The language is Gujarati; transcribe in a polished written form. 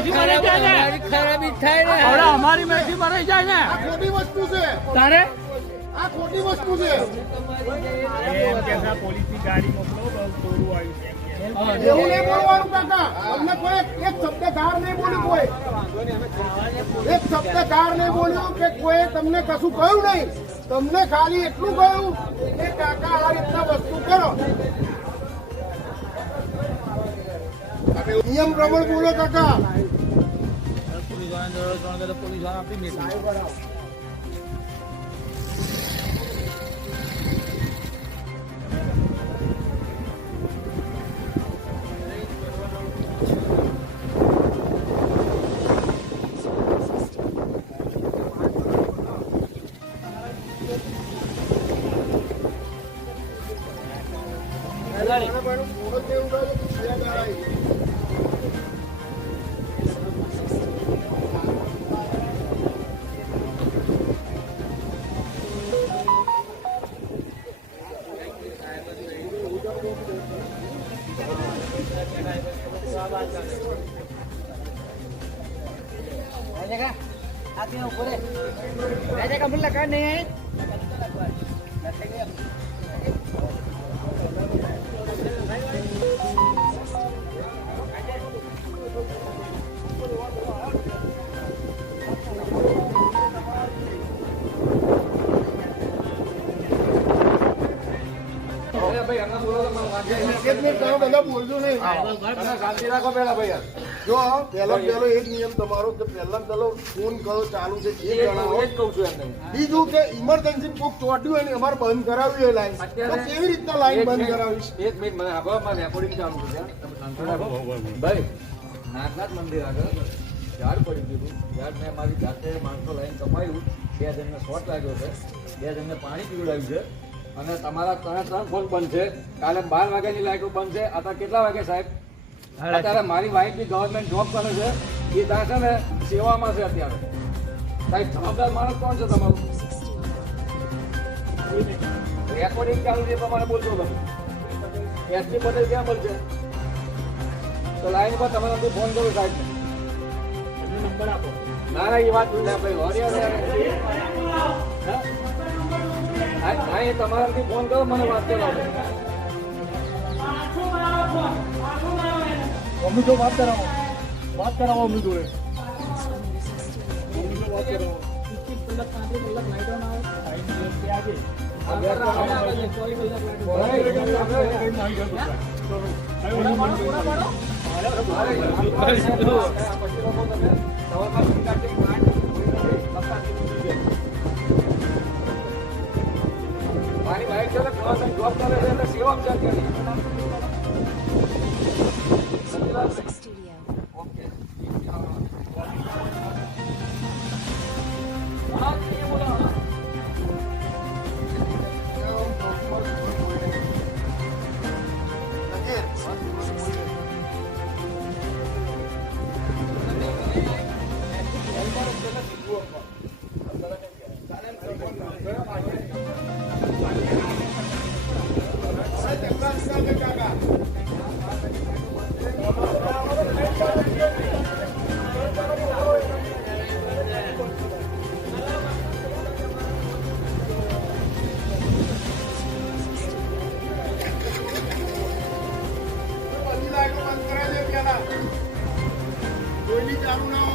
મેથી ભરાઈ જાય ને ખરાબી થાય ને હવે અમારી મેથી ભરાઈ જાય ને આ ખોટી વસ્તુ છે તારે આ ખોટી વસ્તુ છે પોલીસની ગાડી મોકલો થોડું આવ્યું એવું નહીં બોલવાનું કાકા તમને કોઈ એક શબ્દ ગાર નહીં બોલ્યું કોઈ એક શબ્દ ગાર નહીં બોલ્યું કે કોઈ તમને કશું કહ્યું નહીં તમને ખાલી એટલું કહ્યું કે કાકા આ રીતના વસ્તુ કરો નિયમ પ્રમાણે બોલો કાકા પોલીસ આપી બોલજો નહીં શાંતિ રાખો પેલા ભાઈ જો પેલો એ જ નિયમ તમારો કે પહેલા પેલો ફોન કરો ચાલુ છે એ જણાવો જ કહું છું એમને બીજું કે ઇમરજન્સી કોક ચોટ્યું હોય ને અમારે બંધ કરાવ્યું એ લાઈન તો કેવી રીતના લાઈન બંધ કરાવીશ એક મિનિટ મને આપો મારે રેકોર્ડિંગ ચાલુ છે ભાઈ નાથનાથ મંદિર આગળ ઝાડ પડી ગયું ઝાડ મેં મારી જાતે માણસો લાઈન કપાયું 2 જણને શોટ લાગ્યો છે 2 જણને પાણી પીવડાવ્યું છે અને તમારા 3 ફોન બંધ છે કાલે 12 વાગ્યાની લાઈટો બંધ છે અત્યારે કેટલા વાગે સાહેબ અત્યારે મારી વાઈફ બી ગવર્મેન્ટ જોબ કરે છે એ ત્યાં છે ને સેવામાં છે અત્યારે સાહેબ જવાબદાર માણસ કોણ છે તમારું રેકોર્ડિંગ ચાલુ છે પ્રમાણે બોલજો તમે એસપી પટેલ ક્યાં બોલશે તો લાઈન પર તમારે ફોન કરો સાહેબ નંબર આપો ના ના એ વાત ભાઈ હા એ તમારાથી ફોન કરો મને વાત કરાવો મમ્મી જો વાત કરાવો મમ્મી જોડે વાત કરાવો 21 કલાક 35 કલાક નાઈટો ના મારી વાઈફ છે જોબ કરે છે એટલે સેવા કરે ઓકે કોઈની ચાલુ ના